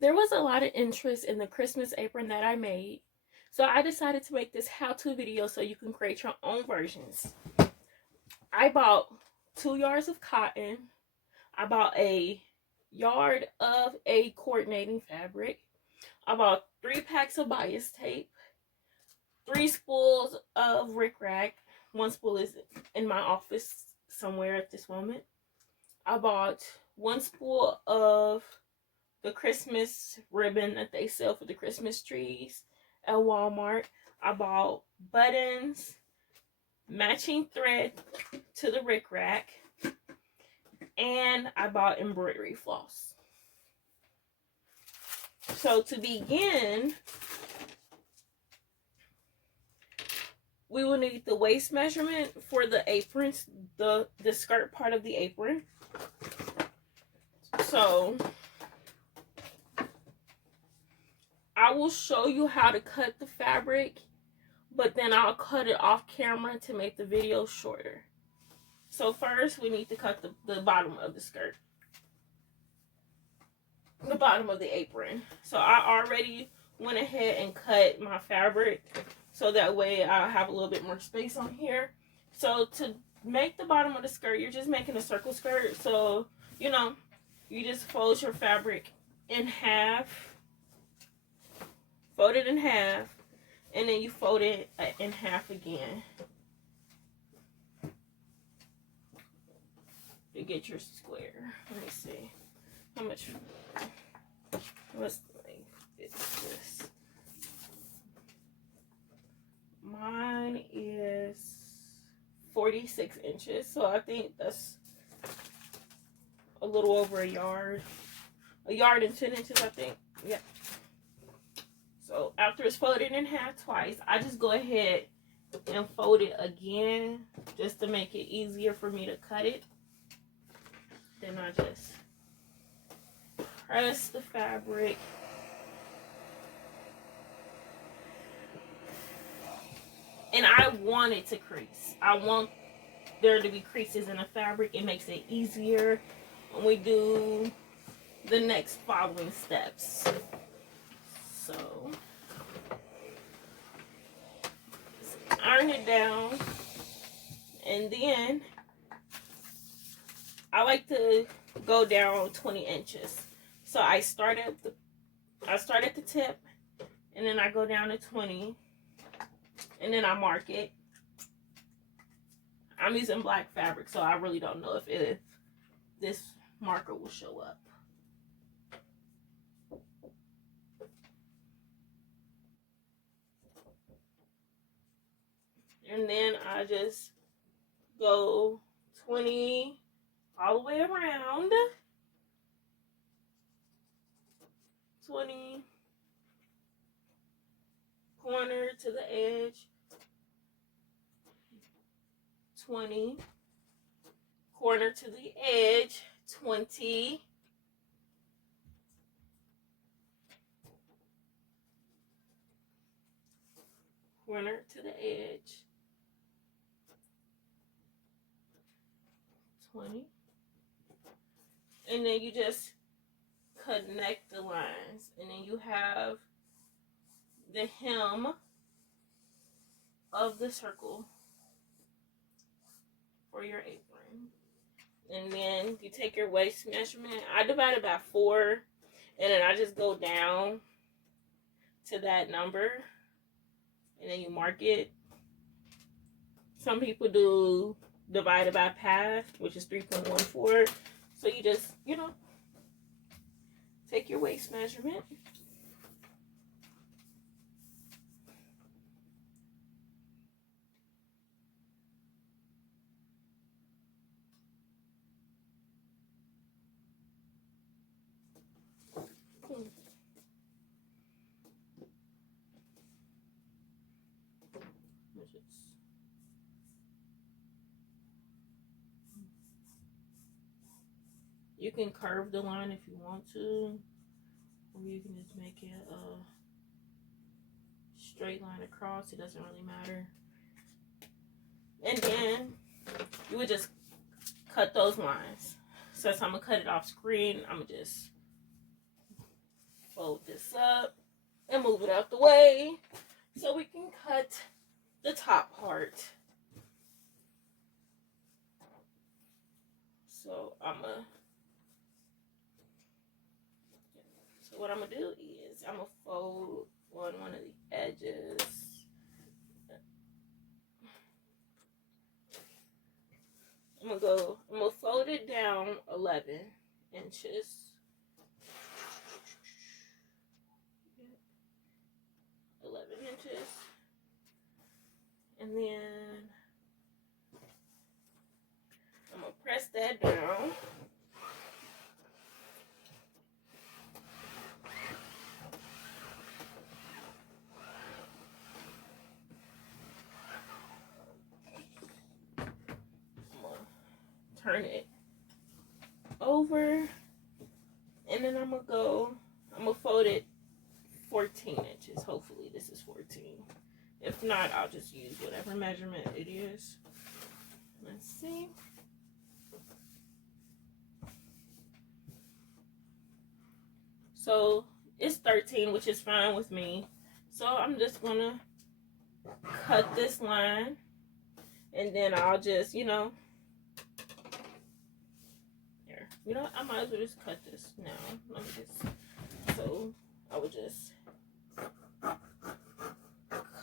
There was a lot of interest in the Christmas apron that I made, so I decided to make this how-to video so you can create your own versions. I bought 2 yards of cotton. I bought a yard of a coordinating fabric. I bought 3 packs of bias tape, 3 spools of rickrack. One spool is in my office somewhere at this moment. I bought 1 spool of the Christmas ribbon that they sell for the Christmas trees at Walmart. I bought buttons, matching thread to the rickrack, and I bought embroidery floss. So to begin, we will need the waist measurement for the aprons, the skirt part of the apron. So I will show you how to cut the fabric, but then I'll cut it off camera to make the video shorter. So first we need to cut the bottom of the skirt, the bottom of the apron. So I already went ahead and cut my fabric so that way I'll have a little bit more space on here. So to make the bottom of the skirt, you're just making a circle skirt. So, you know, you just fold your fabric in half, fold it in half, and then you fold it in half again to get your square. Let me see how much. What's the length? It's this. Mine is 46 inches, so I think that's a little over a yard. A yard and 10 inches, I think. Yeah. So after it's folded in half twice, I just go ahead and fold it again just to make it easier for me to cut it. Then I just press the fabric. And I want it to crease. I want there to be creases in the fabric. It makes it easier when we do the next following steps. So just iron it down, and then I like to go down 20 inches. So I start at the tip, and then I go down to 20, and then I mark it. I'm using black fabric, so I really don't know if this marker will show up. And then I just go 20 all the way around. 20 corner to the edge. 20 corner to the edge. 20 corner to the edge. 20. And then you just connect the lines, and then you have the hem of the circle for your apron. And then you take your waist measurement. I divide it by 4, and then I just go down to that number, and then you mark it. Some people do divided by half, which is 3.14. So you just, take your waist measurement. You can curve the line if you want to, or you can just make it a straight line across. It doesn't really matter. And then you would just cut those lines. So since I'm gonna cut it off screen, I'm gonna just fold this up and move it out the way so we can cut the top part. So what I'm gonna do is I'm gonna fold on one of the edges. I'm gonna fold it down 11 inches. 11 inches. And then I'm gonna press that down. Turn it over, and then I'm gonna fold it 14 inches. Hopefully this is 14. If not, I'll just use whatever measurement it is. Let's see. So it's 13, which is fine with me. So I'm just gonna cut this line, and then I'll just, I might as well just cut this now. So I would just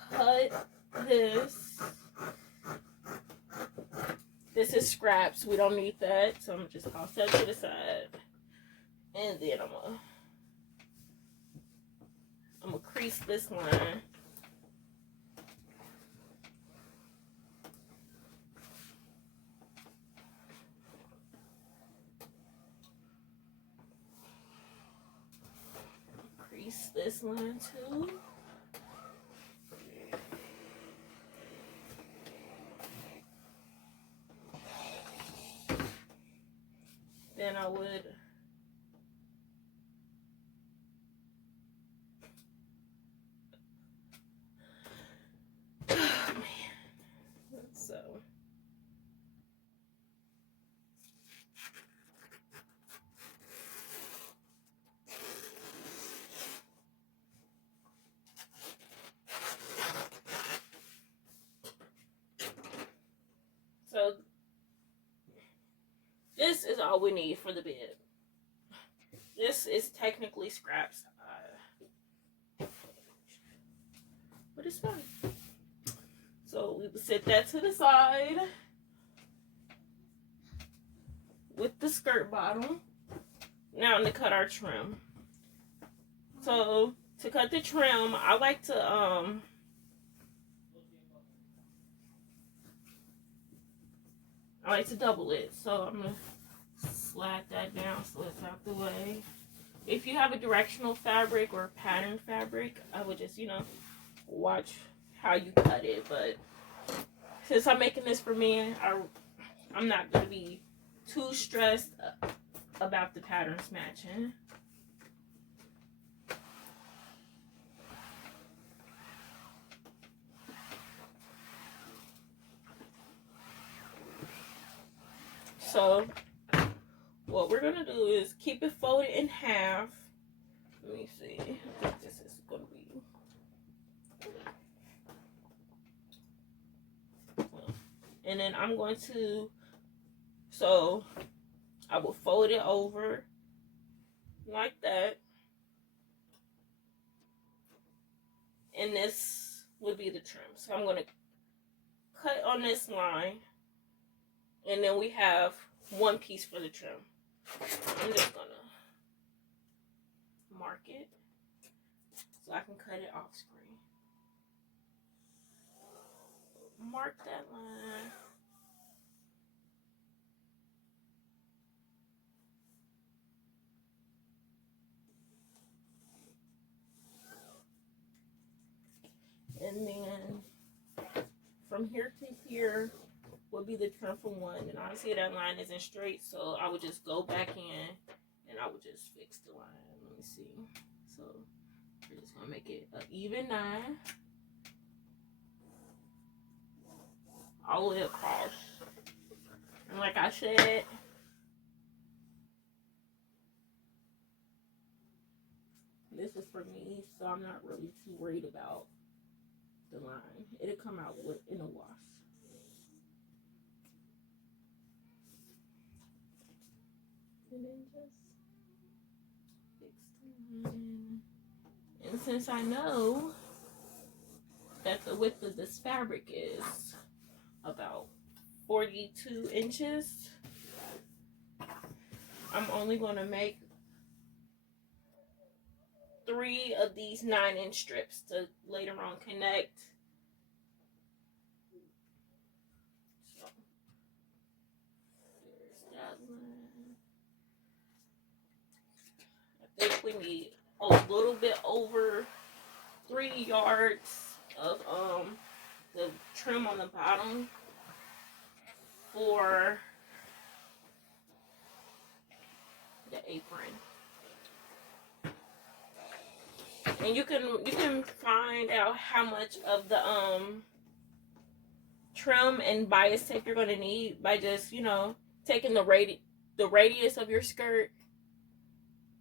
cut this. This is scraps. We don't need that. So I'm gonna just toss that to the side. And then I'm gonna crease this line. Crease this line too. Then I would So this is all we need for the bib. This is technically scraps, but it's fine. So we will set that to the side with the skirt bottom. Now to cut our trim. So to cut the trim, I like to double it. So I'm gonna slide that down so it's out the way. If you have a directional fabric or pattern fabric, I would just, watch how you cut it. But since I'm making this for me, I'm not gonna be too stressed about the patterns matching. So what we're gonna do is keep it folded in half. Let me see. I think this is gonna be. And then I'm going to. So I will fold it over like that. And this would be the trim. So I'm gonna cut on this line. And then we have one piece for the trim. I'm just gonna mark it so I can cut it off screen. Mark that line. And then from here to here will be the trim for one. And obviously that line isn't straight, so I would just go back in and I would just fix the line. Let me see. So we're just gonna make it an even 9 all the way across. And like I said, this is for me, so I'm not really too worried about the line. It'll come out in a wash. And then just fix the line. And since I know that the width of this fabric is about 42 inches, I'm only going to make 3 of these 9-inch strips to later on connect. So, there's that one. I think we need a little bit over 3 yards of the trim on the bottom for the apron. And you can find out how much of the trim and bias tape you're going to need by just, you know, taking the radius of your skirt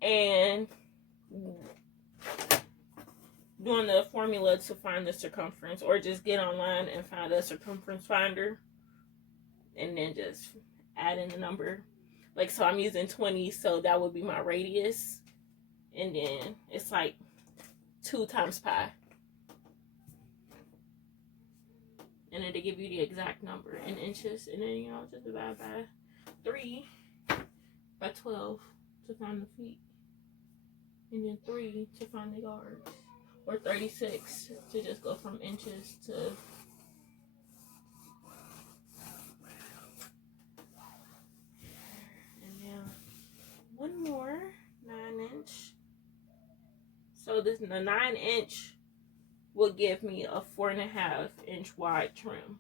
and doing the formula to find the circumference, or just get online and find a circumference finder and then just add in the number. Like, so I'm using 20, so that would be my radius, and then it's like 2 times pi, and it'll give you the exact number in inches, and then, you know, just divide by 3 by 12 to find the feet, and then 3 to find the yards, or 36 to just go from inches to one more 9-inch. So the 9-inch will give me a 4.5-inch wide trim,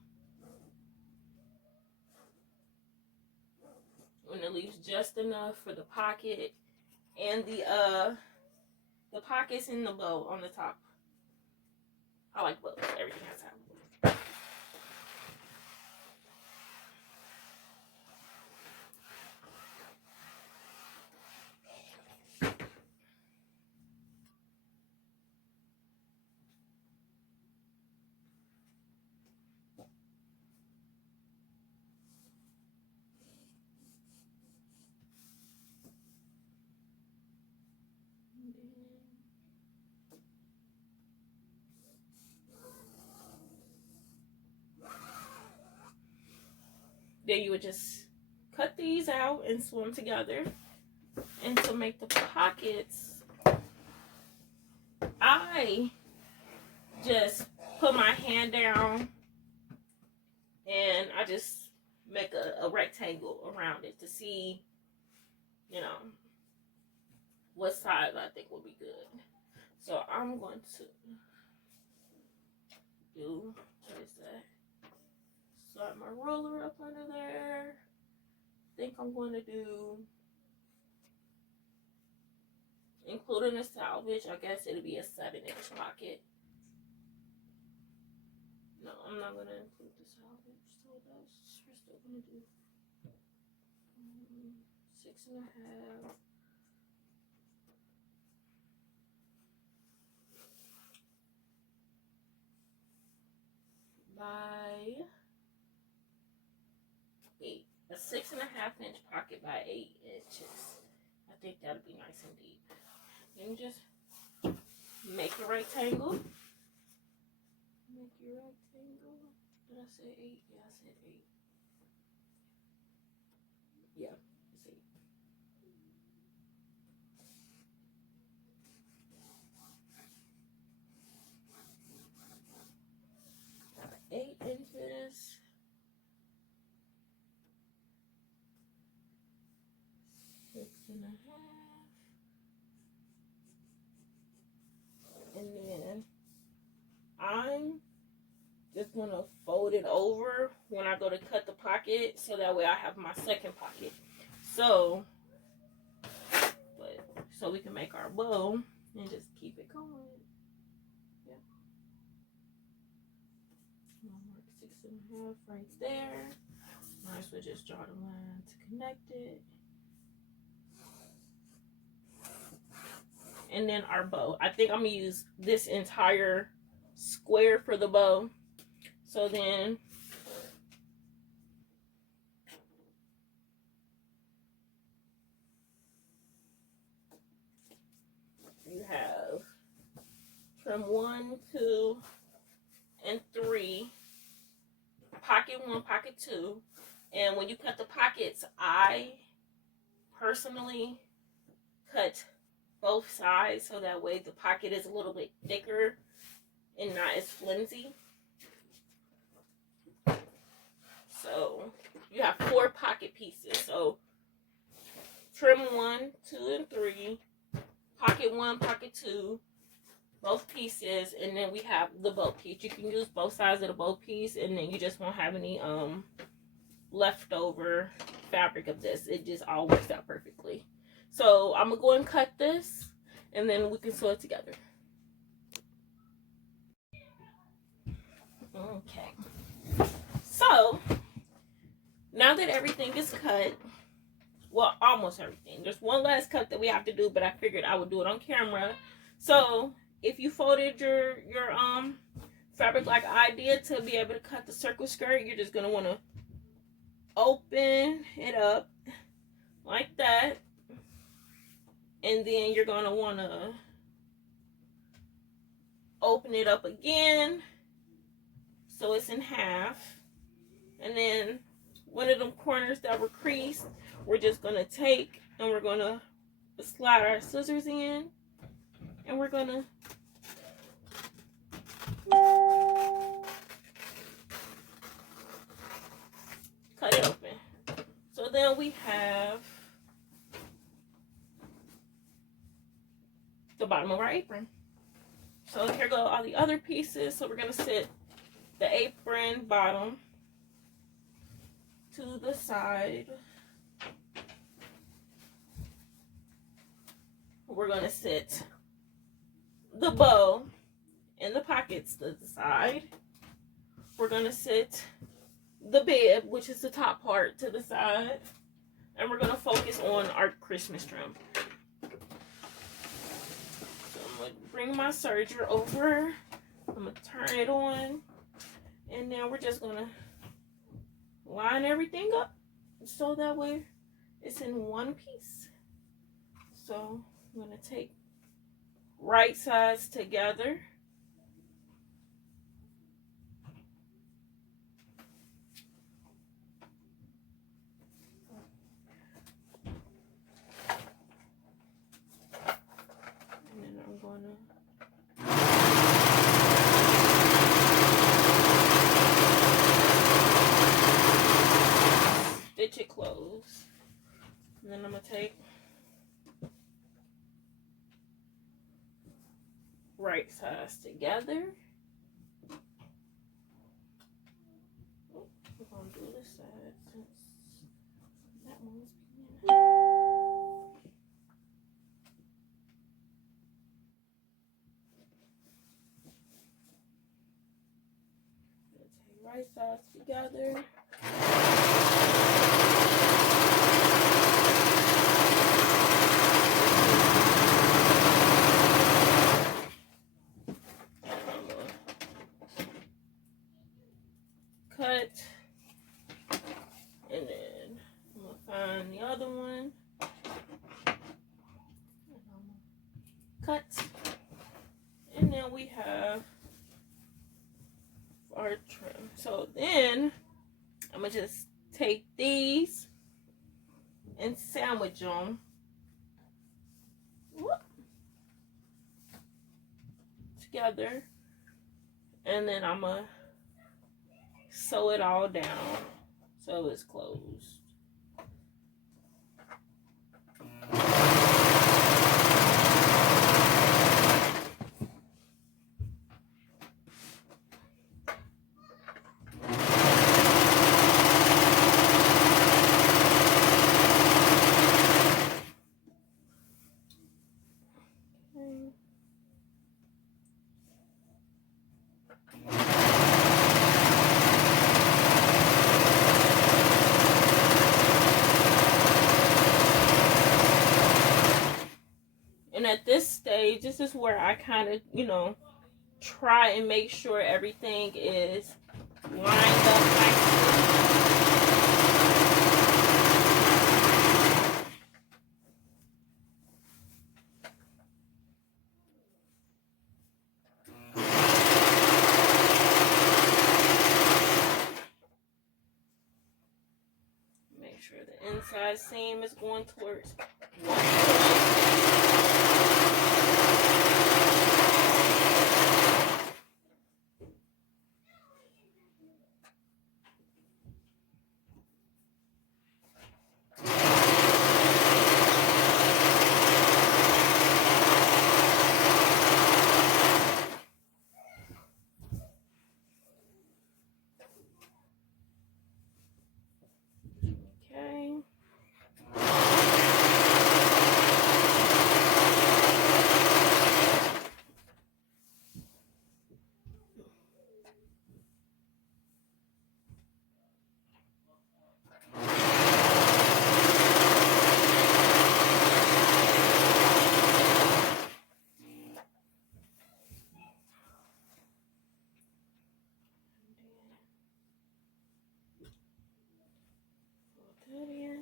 and it leaves just enough for the pocket and the pockets and the bow on the top. I like bows. Everything has to have a bow. Then you would just cut these out and sew them together. And to make the pockets, I just put my hand down and I just make a rectangle around it to see, you know, what size I think will be good. So I'm going to do, what is that? Slide my roller up under there. I think I'm going to do, including the salvage, I guess it'll be a 7-inch pocket. No, I'm not going to include the salvage. So that's, we're still going to do 6.5. By 8. A 6.5-inch pocket by 8 inches. I think that'll be nice and deep. Then just make a rectangle. Make your rectangle. Did I say 8? Yeah, I said 8. Yeah, it's 8. Got 8 inches. 6.5. And then I'm just gonna fold it over when I go to cut the pocket, so that way I have my second pocket. So we can make our bow and just keep it going. Yeah. I'll mark 6.5 right there. Might as well just draw the line to connect it. and then our bow. I think I'm gonna use this entire square for the bow. So then you have trim 1, 2, and 3, pocket 1, pocket 2, and when you cut the pockets, I personally cut both sides so that way the pocket is a little bit thicker and not as flimsy. So you have 4 pocket pieces. So trim 1, 2, and 3, pocket 1, pocket 2, both pieces, and then we have the bow piece. You can use both sides of the bow piece, and then you just won't have any leftover fabric of this. It just all works out perfectly. So I'm gonna go and cut this, and then we can sew it together. Okay. So now that everything is cut, well, almost everything. There's one last cut that we have to do, but I figured I would do it on camera. So if you folded your fabric like I did to be able to cut the circle skirt, you're just gonna want to open it up like that, and then you're gonna want to open it up again so it's in half, and then one of them corners that were creased, we're just gonna take and we're gonna slide our scissors in, and we're gonna cut it open. So then we have the bottom of our apron. So here go all the other pieces. So we're gonna sit the apron bottom to the side. We're gonna sit the bow in the pockets to the side. We're gonna sit the bib, which is the top part, to the side, and we're gonna focus on our Christmas trim. So I'm gonna bring my serger over, I'm gonna turn it on, and now we're just gonna line everything up so that way it's in one piece. So I'm gonna take right sides together. Stitch it close, and then I'm gonna take right sides together. We're gonna do this side since that one's beginning. Take right sides together. Cut, and then I'm gonna find the other one, cut, and then we have our trim. So then I'm gonna just take these and sandwich them together, and then I'm gonna sew it all down so it's closed. Okay. And at this stage, this is where I kind of, you know, try and make sure everything is lined up nicely. Make sure the inside seam is going towards one okay. Put that in.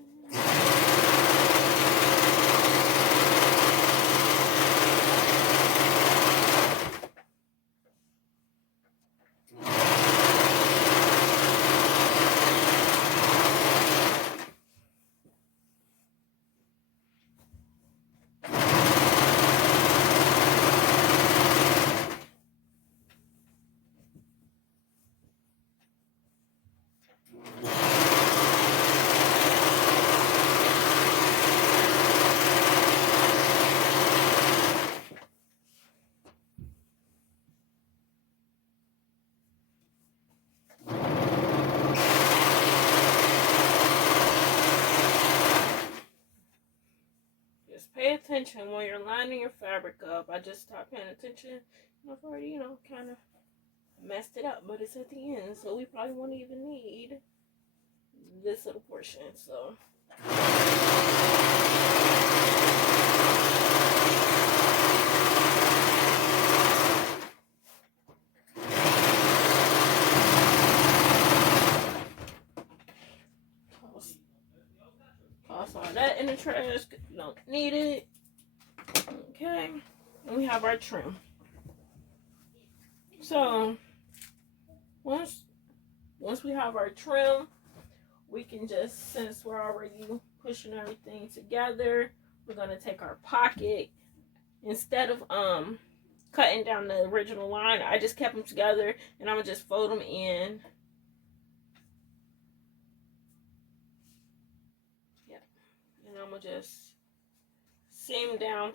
Pay attention when you're lining your fabric up. I just stopped paying attention. I've already, you know, kind of messed it up, but it's at the end, so we probably won't even need this little portion. So toss all that in the trash. You don't need it. Okay, and we have our trim. So once we have our trim, we can just, since we're already pushing everything together, we're gonna take our pocket. Instead of cutting down the original line, I just kept them together, and I'm gonna just fold them in. Yep, and I'm gonna just seam down.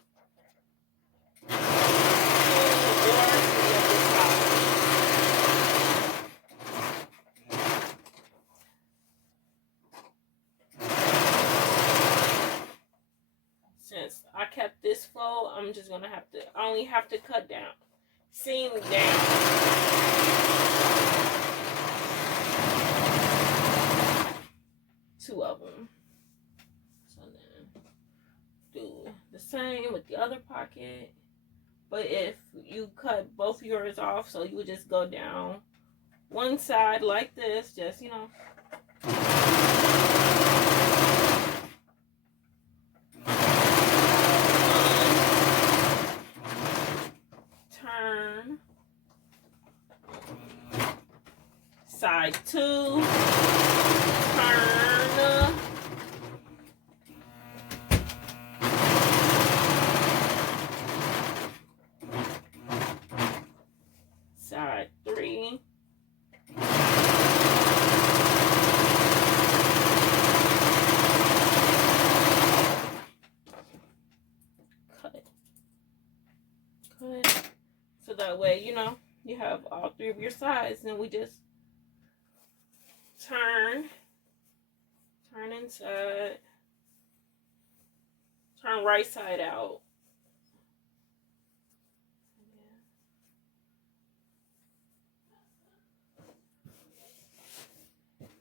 Since I kept this fold, I'm just gonna I only have to cut down, seam down. Two of them. So then do the same with the other pocket. But if you cut both yours off, so you would just go down one side like this, just, you know. Turn. Side two. Turn. Side three. Cut. So that way, you know, you have all three of your sides, and we just turn inside, turn right side out.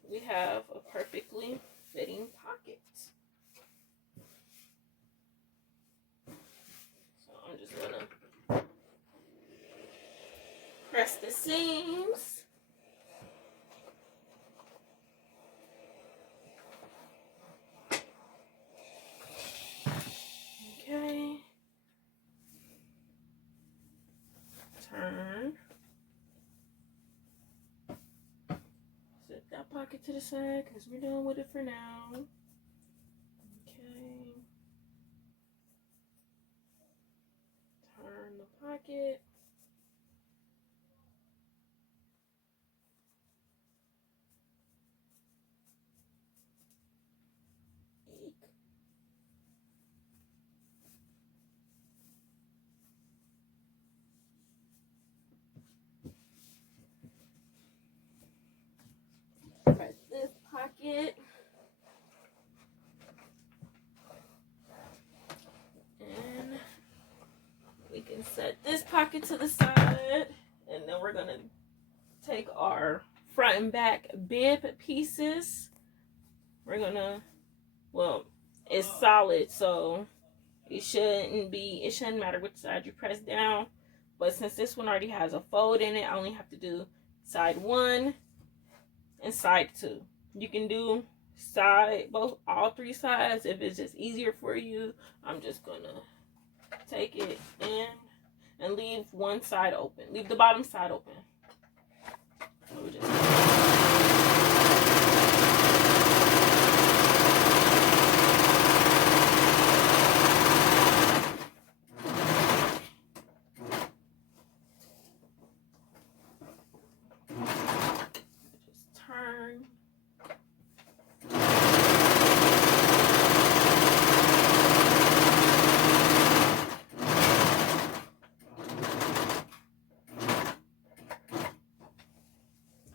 We have a perfectly fitting pocket. seams. Okay. Turn. Set that pocket to the side because we're done with it for now. Okay. Turn the pocket. Press this pocket. And we can set this pocket to the side. And then we're going to take our front and back bib pieces. We're going to, well, it's solid, so it shouldn't matter which side you press down. But since this one already has a fold in it, I only have to do side 1 and side 2. You can do all 3 sides if it's just easier for you. I'm just gonna take it in and leave one side open. Leave the bottom side open. So just turn.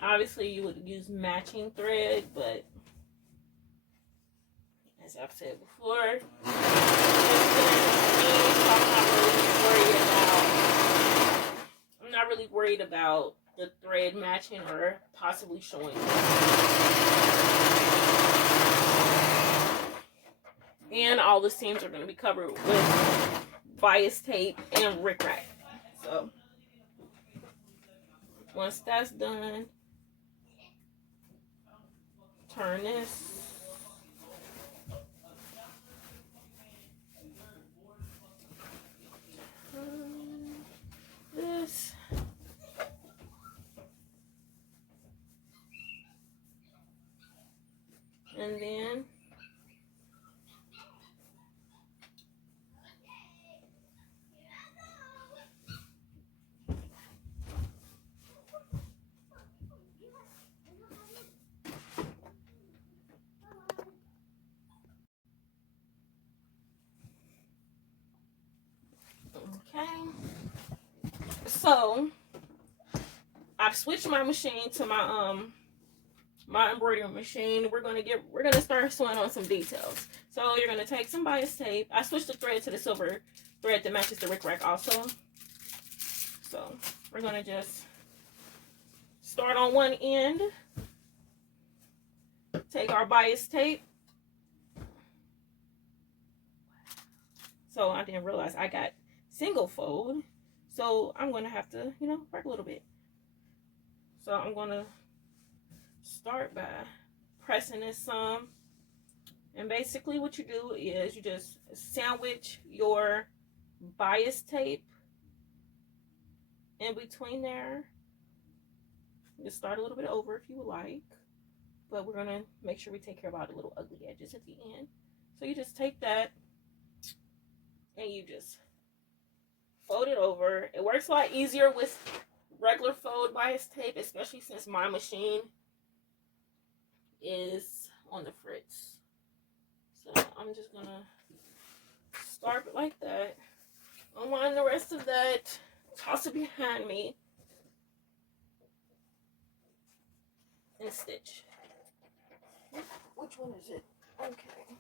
Obviously, you would use matching thread, but as I've said before, I'm not really worried about the thread matching or possibly showing. And all the seams are going to be covered with bias tape and rickrack. So once that's done, turn this. Turn this. And then okay. So I've switched my machine to my embroidery machine. We're gonna start sewing on some details. So you're gonna take some bias tape. I switched the thread to the silver thread that matches the rickrack also. So we're gonna just start on one end. Take our bias tape. So I didn't realize I got single fold. So I'm gonna have to, work a little bit. So I'm gonna start by pressing this some. And basically what you do is you just sandwich your bias tape in between there. Just start a little bit over if you would like. But we're gonna make sure we take care of all the little ugly edges at the end. So you just take that and you just fold it over. It works a lot easier with regular fold bias tape, especially since my machine is on the fritz. So I'm just gonna start it like that. Unwind the rest of that, toss it behind me, and stitch. Which one is it? Okay.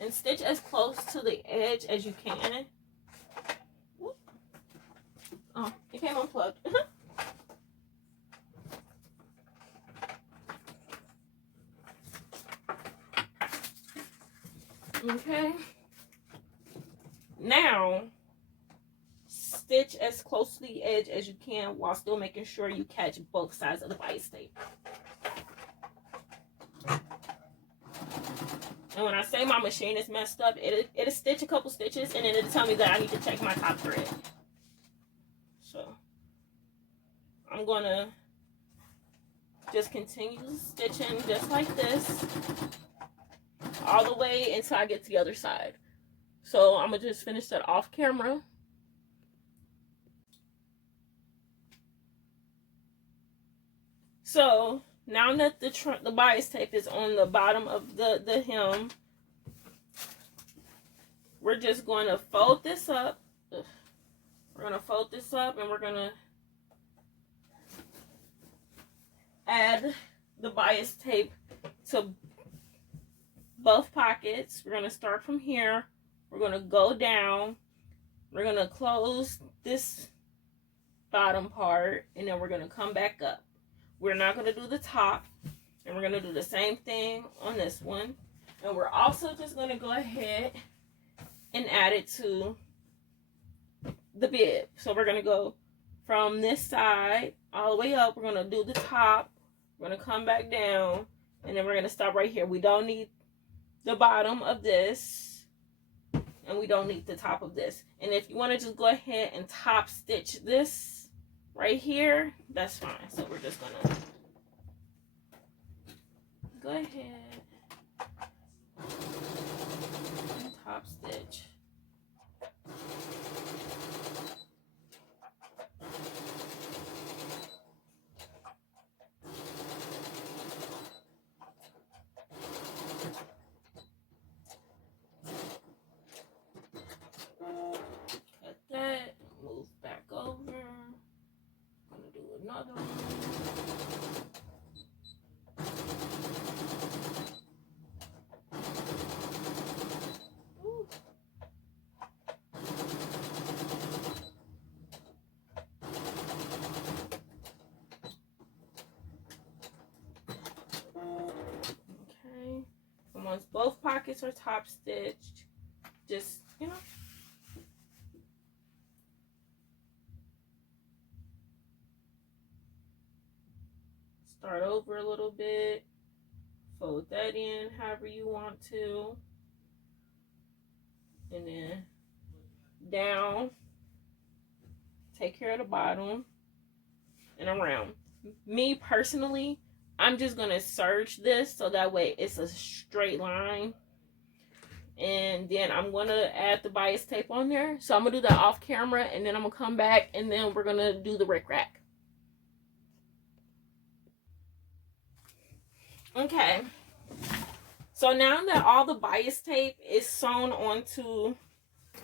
And stitch as close to the edge as you can. Oh, it came unplugged. Okay. Now, stitch as close to the edge as you can while still making sure you catch both sides of the bias tape. And when I say my machine is messed up, it'll stitch a couple stitches and then it'll tell me that I need to check my top thread. So I'm gonna just continue stitching just like this all the way until I get to the other side. So I'm gonna just finish that off camera. So now that the bias tape is on the bottom of the hem, we're just going to fold this up. We're going to fold this up and we're going to add the bias tape to both pockets. We're going to start from here. We're going to go down. We're going to close this bottom part and then we're going to come back up. We're not going to do the top, and we're going to do the same thing on this one. And we're also just going to go ahead and add it to the bib. So we're going to go from this side all the way up. We're going to do the top. We're going to come back down, and then we're going to stop right here. We don't need the bottom of this, and we don't need the top of this. And if you want to just go ahead and top stitch this right here, that's fine. So we're just gonna go ahead and top stitch. Cut that, move back over. Do another one. Ooh. Okay. And once both pockets are top stitched, just, start over a little bit, fold that in however you want to, and then down, take care of the bottom, and around. Me personally, I'm just going to serge this so that way it's a straight line. And then I'm going to add the bias tape on there. So I'm going to do that off camera, and then I'm going to come back, and then we're going to do the rick rack. Okay, so now that all the bias tape is sewn onto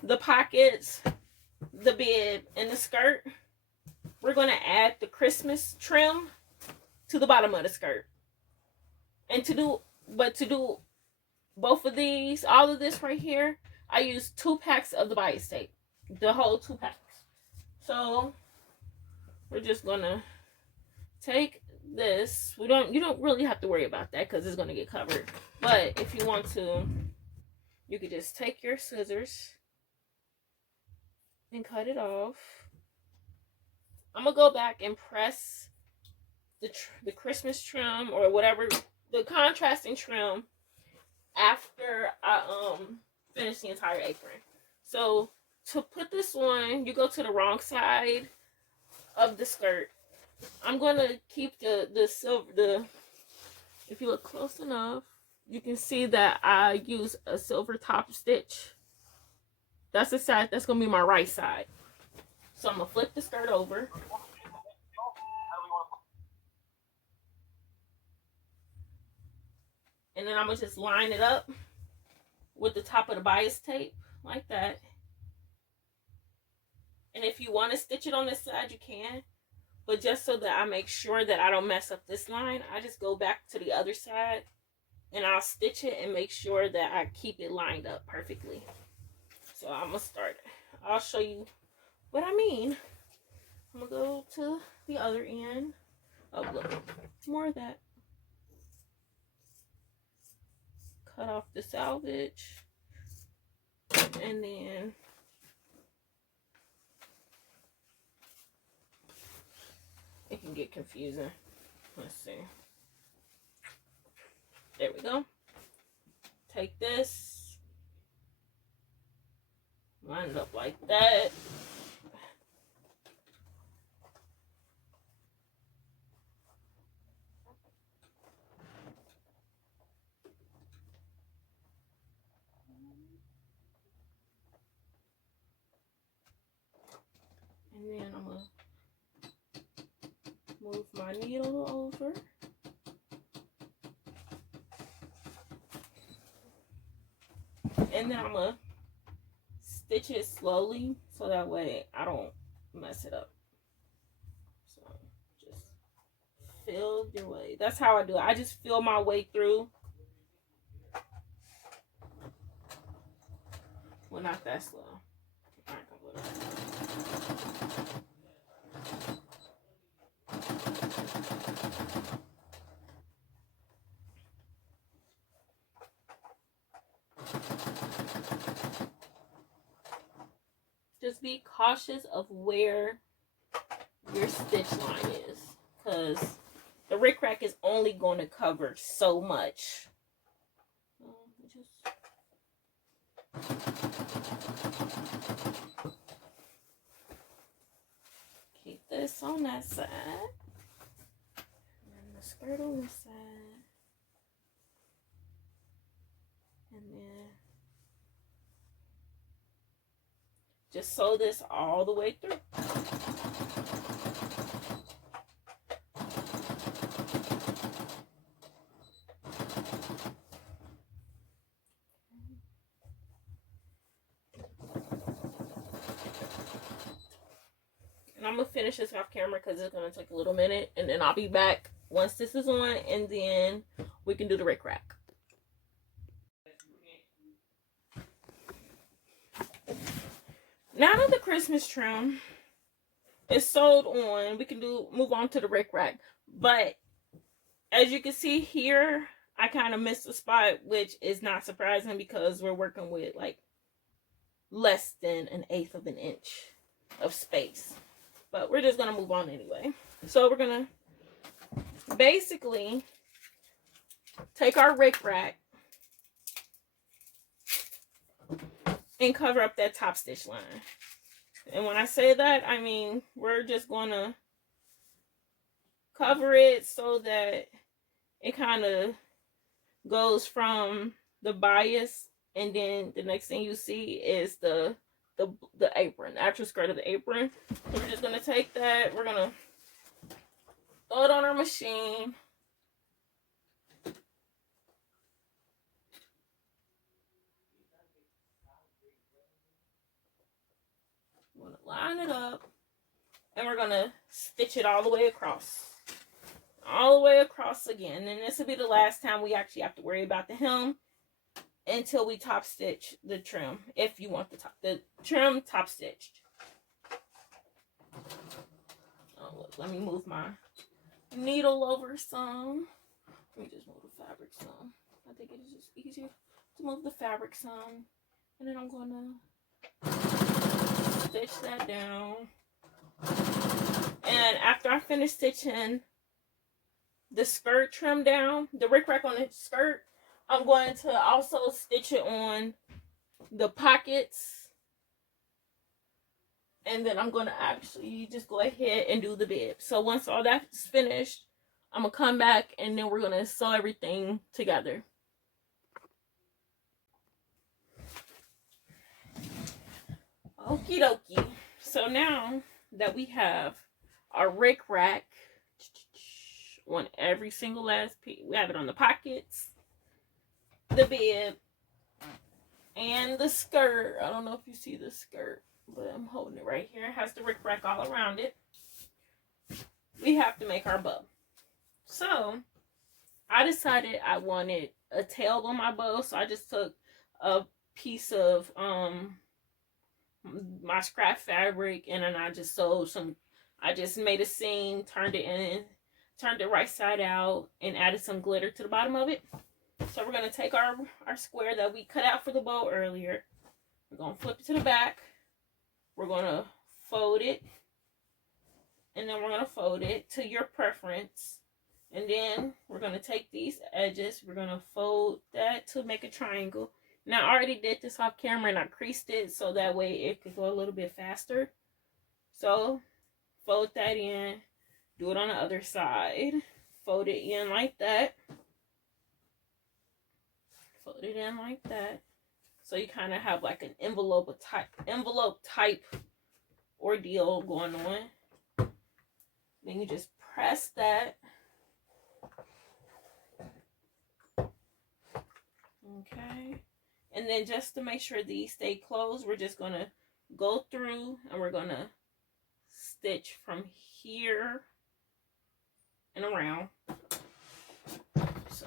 the pockets, the bib, and the skirt, we're going to add the Christmas trim to the bottom of the skirt. And to do both of these, all of this right here, I used 2 packs of the bias tape, the whole 2 packs. So we're just going to take this. You don't really have to worry about that because it's going to get covered. But if you want to, you could just take your scissors and cut it off. I'm going to go back and press the Christmas trim or whatever, the contrasting trim, after I finish the entire apron. So to put this on, you go to the wrong side of the skirt. I'm going to keep the silver, if you look close enough, you can see that I use a silver top stitch. That's the side, that's going to be my right side. So I'm going to flip the skirt over. And then I'm going to just line it up with the top of the bias tape like that. And if you want to stitch it on this side, you can. But just so that I make sure that I don't mess up this line, I just go back to the other side and I'll stitch it and make sure that I keep it lined up perfectly. So I'm going to start. I'll show you what I mean. I'm going to go to the other end. Oh, look. More of that. Cut off the selvage. And then can get confusing. Let's see. There we go. Take this, line it up like that. And then I'm going to move my needle over. And then I'm going to stitch it slowly so that way I don't mess it up. So just feel your way. That's how I do it. I just feel my way through. Well, not that slow. All right, just be cautious of where your stitch line is, because the rick rack is only going to cover so much. Keep this on that side, and the skirt on this side, and then just sew this all the way through. And I'm going to finish this off camera because it's going to take a little minute. And then I'll be back once this is on. And then we can do the rick rack. Now that the Christmas trim is sewed on, we can move on to the rick rack. But as you can see here, I kind of missed a spot, which is not surprising because we're working with like less than 1/8 of an inch of space. But we're just going to move on anyway. So we're going to basically take our rick rack and cover up that top stitch line. And when I say that, I mean we're just going to cover it so that it kind of goes from the bias, and then the next thing you see is the apron, the actual skirt of the apron. So we're just going to take that, we're going to throw it on our machine. We're going to line it up, and we're going to stitch it all the way across. All the way across again. And this will be the last time we actually have to worry about the hem until we top stitch the trim, if you want the trim top stitched. Oh, look, let me move my needle over some. Let me just move the fabric some. I think it is just easier to move the fabric some. And then I'm going to stitch that down. And after I finish stitching the skirt trim down, the rick rack on the skirt, I'm going to also stitch it on the pockets. And then I'm going to actually just go ahead and do the bib. So once all that's finished, I'm going to come back and then we're going to sew everything together. Okie dokie. So now that we have our rick rack on every single last piece, we have it on the pockets, the bib, and the skirt. I don't know if you see the skirt, but I'm holding it right here. It has the rick rack all around it. We have to make our bow. So I decided I wanted a tail on my bow, so I just took a piece of my scrap fabric, and then I just sewed some. I just made a seam, turned it in, turned it right side out, and added some glitter to the bottom of it. So we're going to take our square that we cut out for the bow earlier. We're going to flip it to the back. We're going to fold it and then we're going to fold it to your preference. And then we're going to take these edges, we're going to fold that to make a triangle. Now I already did this off camera and I creased it so that way it could go a little bit faster. So fold that in, do it on the other side, fold it in like that, fold it in like that. So you kind of have like an envelope type ordeal going on. Then you just press that. Okay. And then just to make sure these stay closed, we're just going to go through and we're going to stitch from here and around. So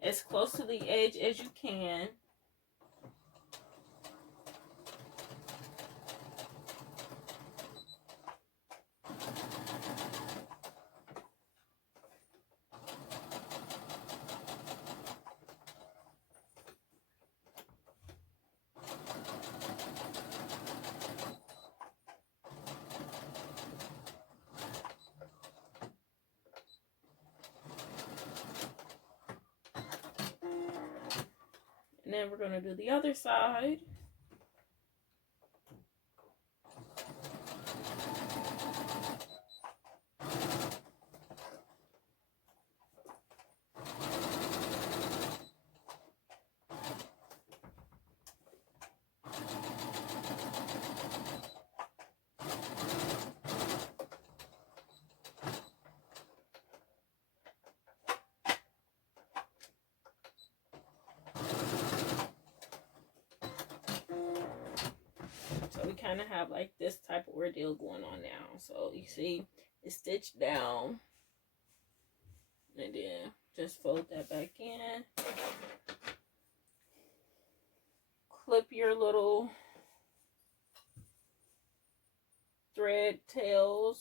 as close to the edge as you can. And then we're going to do the other side. So we kind of have like this type of ordeal going on now. So you see it's stitched down. And then just fold that back in. Clip your little thread tails.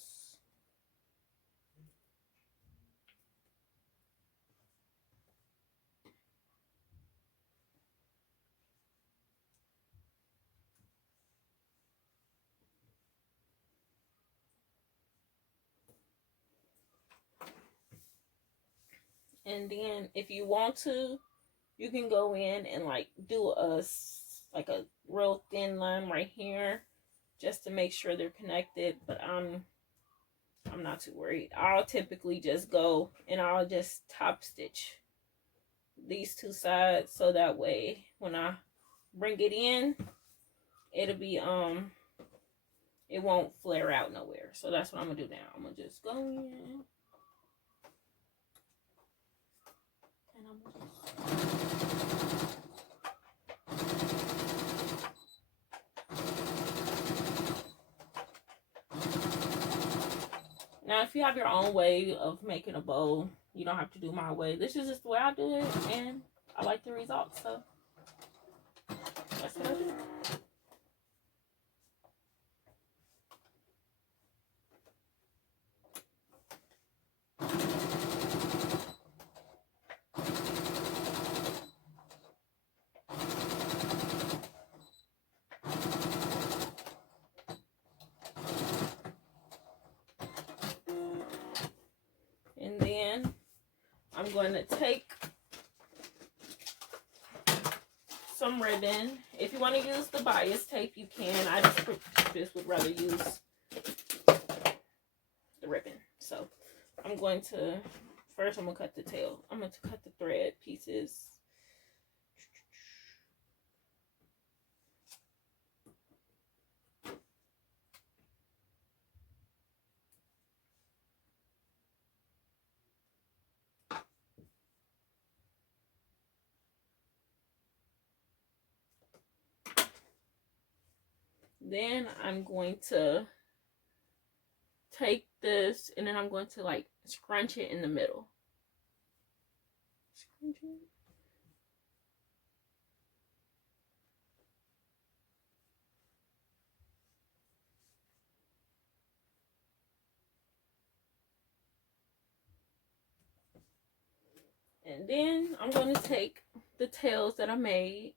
And then if you want to, you can go in and like do a real thin line right here just to make sure they're connected. But I'm not too worried. I'll typically just go and I'll just top stitch these two sides so that way when I bring it in, it'll be it won't flare out nowhere. So that's what I'm gonna do now. I'm gonna just go in. And I'm now, if you have your own way of making a bow, you don't have to do my way. This is just the way I do it, and I like the results, so that's what I do. And then I'm going to take some ribbon. If you want to use the bias tape, you can. I just would rather use the ribbon. So I'm going to, first I'm going to cut the tail. I'm going to cut the thread pieces. Then I'm going to take this and then I'm going to like scrunch it in the middle. Scrunch it. And then I'm going to take the tails that I made.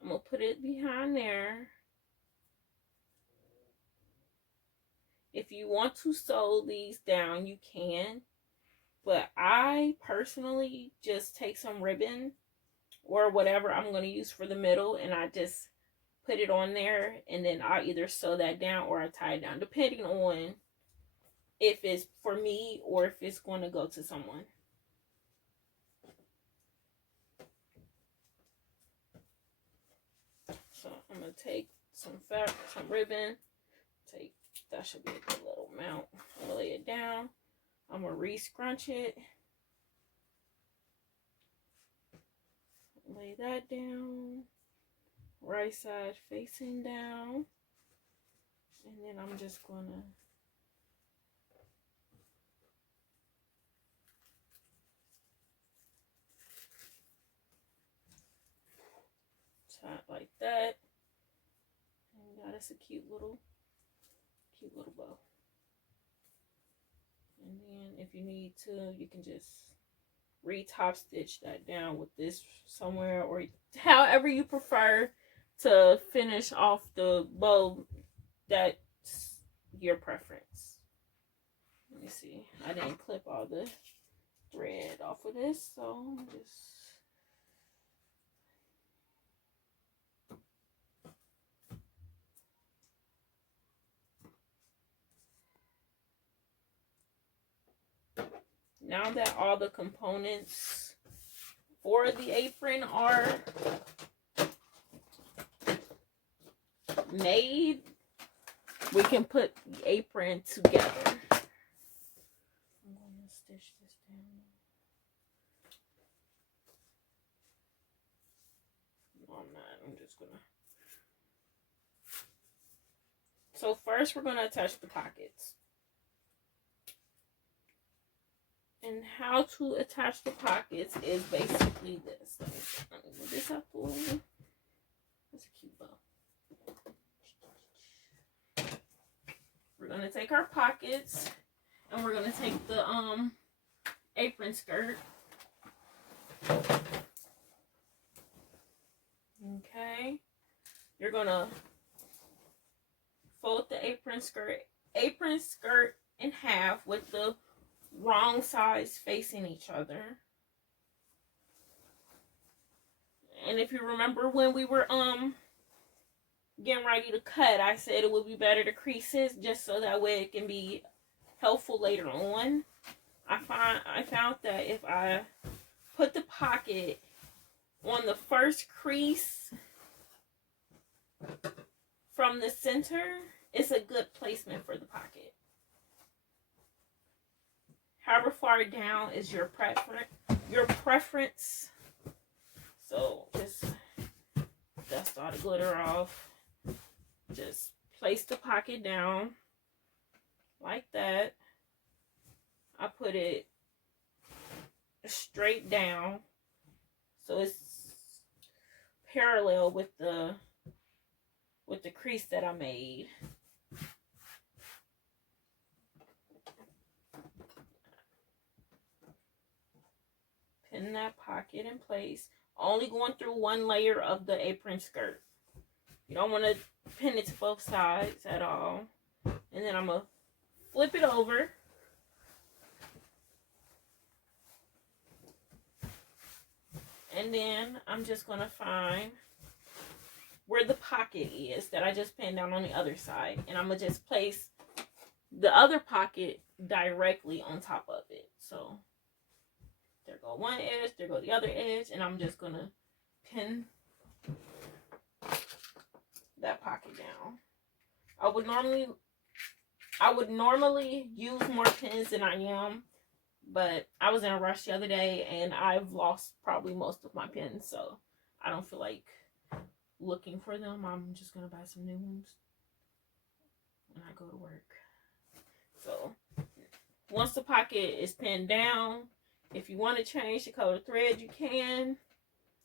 I'm going to put it behind there. If you want to sew these down, you can. But I personally just take some ribbon or whatever I'm going to use for the middle, and I just put it on there, and then I'll either sew that down or I tie it down, depending on if it's for me or if it's going to go to someone. So I'm going to take some ribbon. That should be a good little amount. I'm going to lay it down. I'm going to re-scrunch it. Lay that down. Right side facing down. And then I'm just going to tie it like that. And that is a cute little bow. And then if you need to, you can just re-top stitch that down with this somewhere, or however you prefer to finish off the bow. That's your preference. Let me see. I didn't clip all the thread off of this, so just now that all the components for the apron are made, we can put the apron together. I'm going to stitch this down. No, I'm not. I'm just going to. So first we're going to attach the pockets. And how to attach the pockets is basically this. Let me move this out the way. That's a cute bow. We're going to take our pockets and we're going to take the apron skirt. Okay. You're going to fold the apron skirt in half with the wrong sides facing each other. And if you remember when we were getting ready to cut, I said it would be better to crease this just so that way it can be helpful later on. I found that if I put the pocket on the first crease from the center, it's a good placement for the pocket. However far down is your preference. So just dust all the glitter off. Just place the pocket down like that. I put it straight down so it's parallel with the crease that I made. Pin that pocket in place. Only going through one layer of the apron skirt. You don't want to pin it to both sides at all. And then I'm going to flip it over. And then I'm just going to find where the pocket is that I just pinned down on the other side. And I'm going to just place the other pocket directly on top of it. So there go one edge, there go the other edge, and I'm just going to pin that pocket down. I would normally use more pins than I am, but I was in a rush the other day and I've lost probably most of my pins, so I don't feel like looking for them. I'm just going to buy some new ones when I go to work. So once the pocket is pinned down, if you want to change the color thread, you can.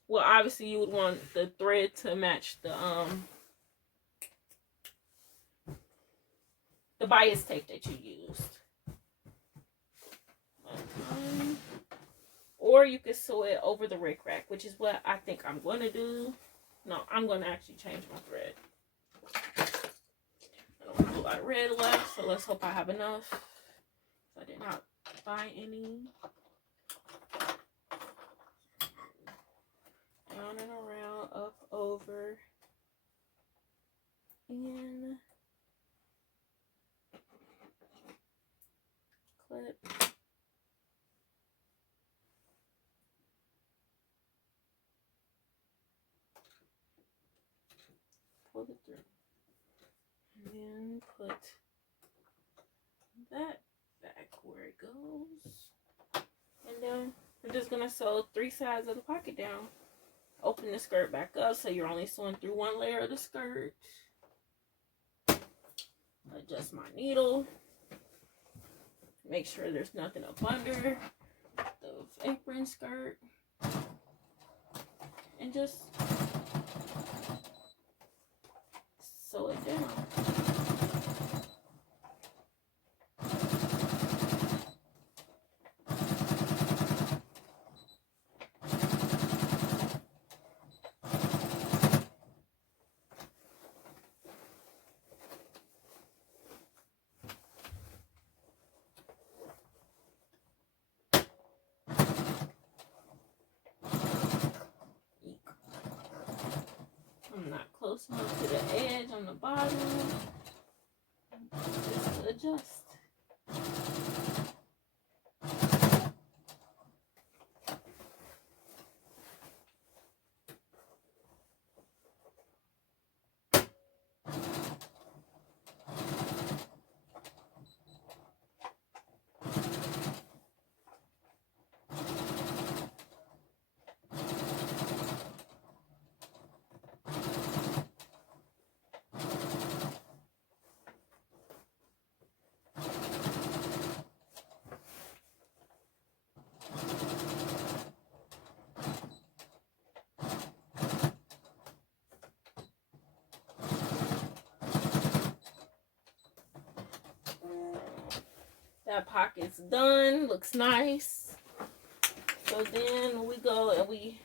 Well, obviously you would want the thread to match the bias tape that you used. Or or you could sew it over the rick rack, which is what I think I'm going to do. No, I'm going to actually change my thread. I don't have a lot of red left, so let's hope I have enough. I did not buy any. Down and around, up, over, in, clip. Pull it through. And then put that back where it goes. And then we're just going to sew 3 sides of the pocket down. Open the skirt back up so you're only sewing through 1 layer of the skirt. Adjust my needle. Make sure there's nothing up under the apron skirt. And just sew it down. I'm not close enough to the edge on the bottom. Just adjust. That pocket's done, looks nice. So then we go and we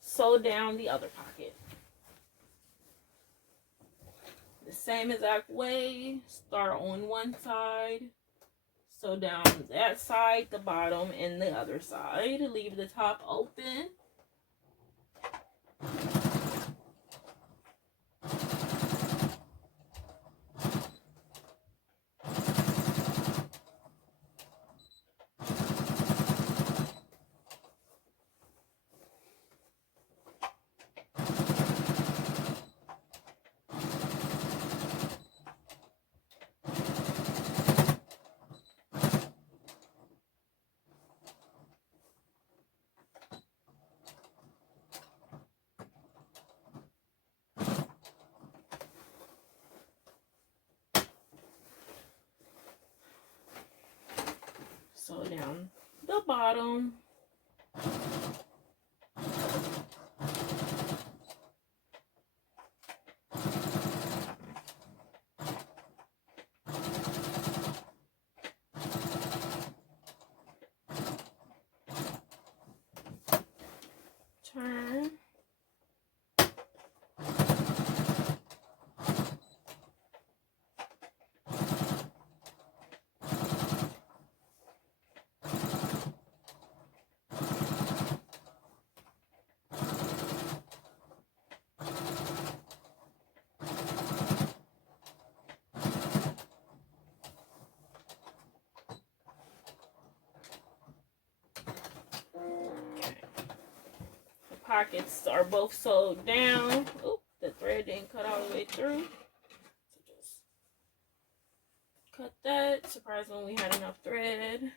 sew down the other pocket. The same exact way, start on one side, sew down that side, the bottom, and the other side. Leave the top open. Sew down the bottom. Turn. Pockets are both sewed down. Oop, the thread didn't cut all the way through. So just cut that. Surprised when we had enough thread.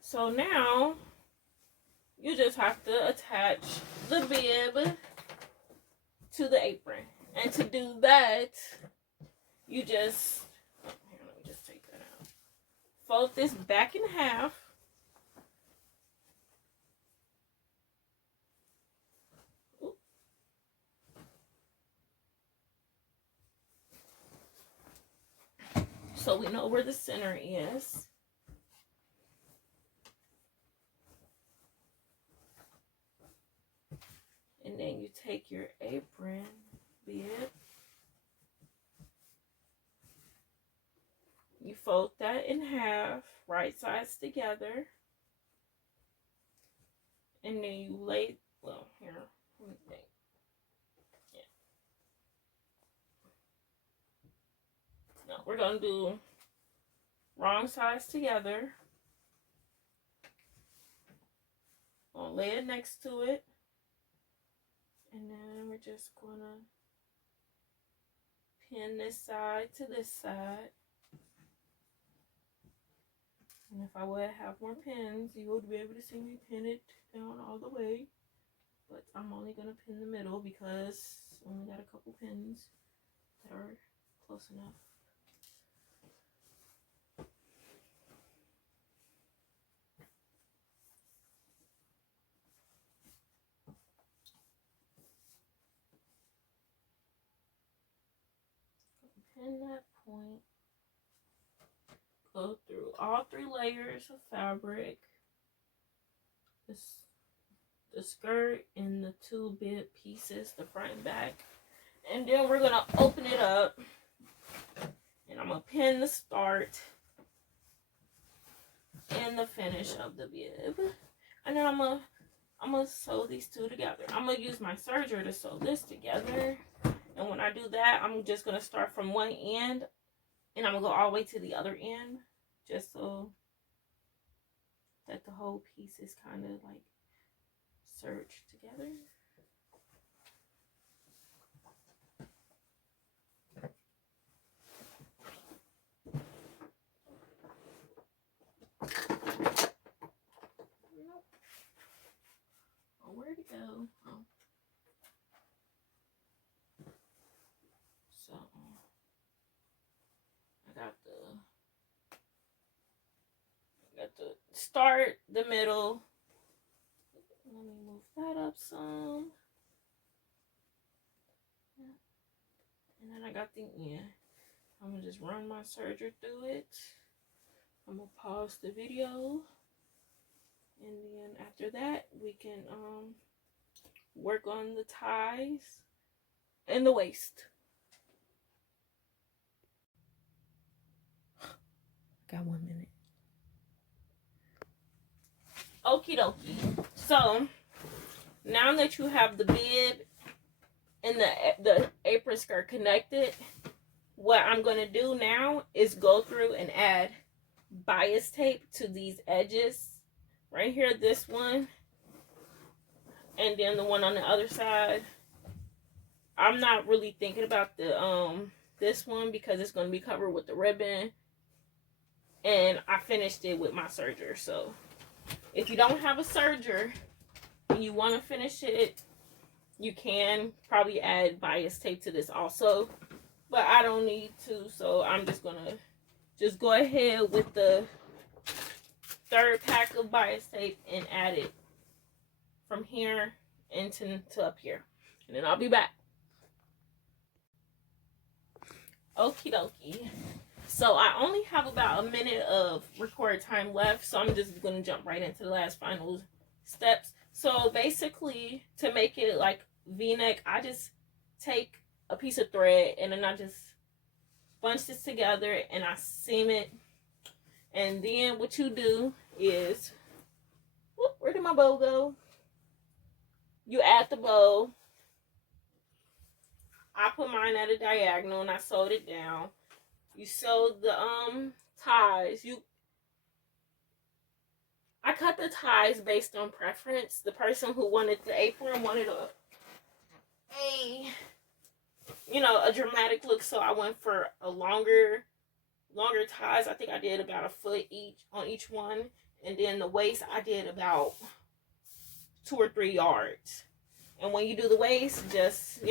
So now you just have to attach the bib to the apron. And to do that, you just fold this back in half. Ooh. so we know where the center is. And then you take your apron bib, you fold that in half, right sides together, and then you lay, well, here, let me think. Yeah. No, we're gonna do wrong sides together. I'll lay it next to it, and then we're just gonna pin this side to this side. And if I would have more pins, you would be able to see me pin it down all the way. But I'm only going to pin the middle because I only got a couple pins that are close enough. Pin that point. Go through all 3 layers of fabric, the skirt and the 2 bib pieces, the front and back, and then we're gonna open it up, and I'm gonna pin the start and the finish of the bib, and then I'm gonna sew these 2 together. I'm gonna use my serger to sew this together, and when I do that, I'm just gonna start from one end. And I'm going to go all the way to the other end, just so that the whole piece is kind of like serged together. Nope. Oh, where'd it go? Oh. So I got the start, the middle. Let me move that up some. And then I got the end. I'm gonna just run my serger through it. I'm gonna pause the video, and then after that we can work on the ties and the waist. Got 1 minute. Okie dokie. So now that you have the bib and the apron skirt connected, what I'm gonna do now is go through and add bias tape to these edges. Right here, this one, and then the one on the other side. I'm not really thinking about the this one because it's gonna be covered with the ribbon. And I finished it with my serger. So if you don't have a serger and you want to finish it, you can probably add bias tape to this also, but I don't need to, so I'm just gonna go ahead with the 3rd pack of bias tape and add it from here into to up here, and then I'll be back. Okie dokie. So I only have about a minute of record time left, so I'm just going to jump right into the last final steps. So basically, to make it like V-neck, I just take a piece of thread and then I just bunch this together and I seam it. And then what you do is, whoop, where did my bow go? You add the bow. I put mine at a diagonal and I sewed it down. You sew the ties. I cut the ties based on preference. The person who wanted the apron wanted a dramatic look, so I went for a longer ties. I think I did about a foot each on each one, and then the waist I did about 2 or 3 yards. And when you do the waist, just